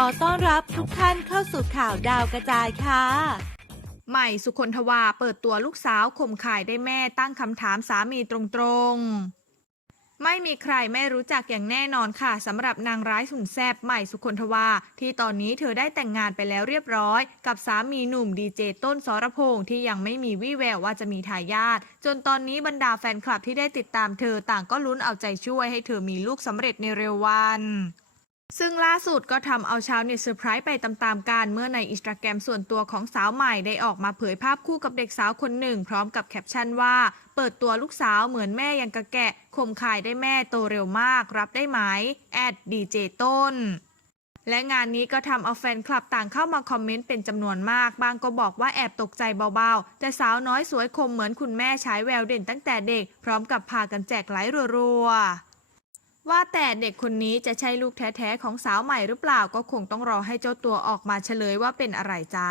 ขอต้อนรับทุกท่านเข้าสู่ข่าวดาวกระจายค่ะ ใหม่สุคนทวาเปิดตัวลูกสาวข่มข่ายได้แม่ตั้งคำถามสามีตรงๆ ไม่มีใครไม่รู้จักอย่างแน่นอนค่ะสำหรับนางร้ายสุนแซบใหม่สุคนทวา ที่ตอนนี้เธอได้แต่งงานไปแล้วเรียบร้อย กับสามีหนุ่มดีเจต้นสรพงษ์ที่ยังไม่มีวี่แววว่าจะมีทายาทจนตอนนี้บรรดาแฟนคลับที่ได้ติดตามเธอต่างก็ลุ้นเอาใจช่วยให้เธอมีลูกสำเร็จในเร็ววัน ซึ่งล่าสุดก็ทำเอาชาวเน็ตเซอร์ไพรส์ไปตามๆกันเมื่อในอินสตาแกรมส่วนตัวของสาวใหม่ได้ออกมาเผยภาพคู่กับเด็กสาวคนหนึ่ง พร้อมกับแคปชั่นว่า เปิดตัวลูกสาวเหมือนแม่ยังกระแกะข่มขายได้แม่โตเร็วมาก รับได้ไหมแอดดีเจต้นและงานนี้ก็ทำเอาแฟนคลับต่างเข้ามาคอมเมนต์เป็นจำนวนมาก บางก็บอกว่าแอบตกใจเบาๆ แต่สาวน้อยสวยคมเหมือนคุณแม่ใช้แววเด่นตั้งแต่เด็ก พร้อมกับพากันแจกไลค์รัวๆ ว่าแต่เด็กคนนี้จะใช่ลูกแท้ๆของสาวใหม่หรือเปล่าก็คงต้องรอให้เจ้าตัวออกมาเฉลยว่าเป็นอะไรจ้า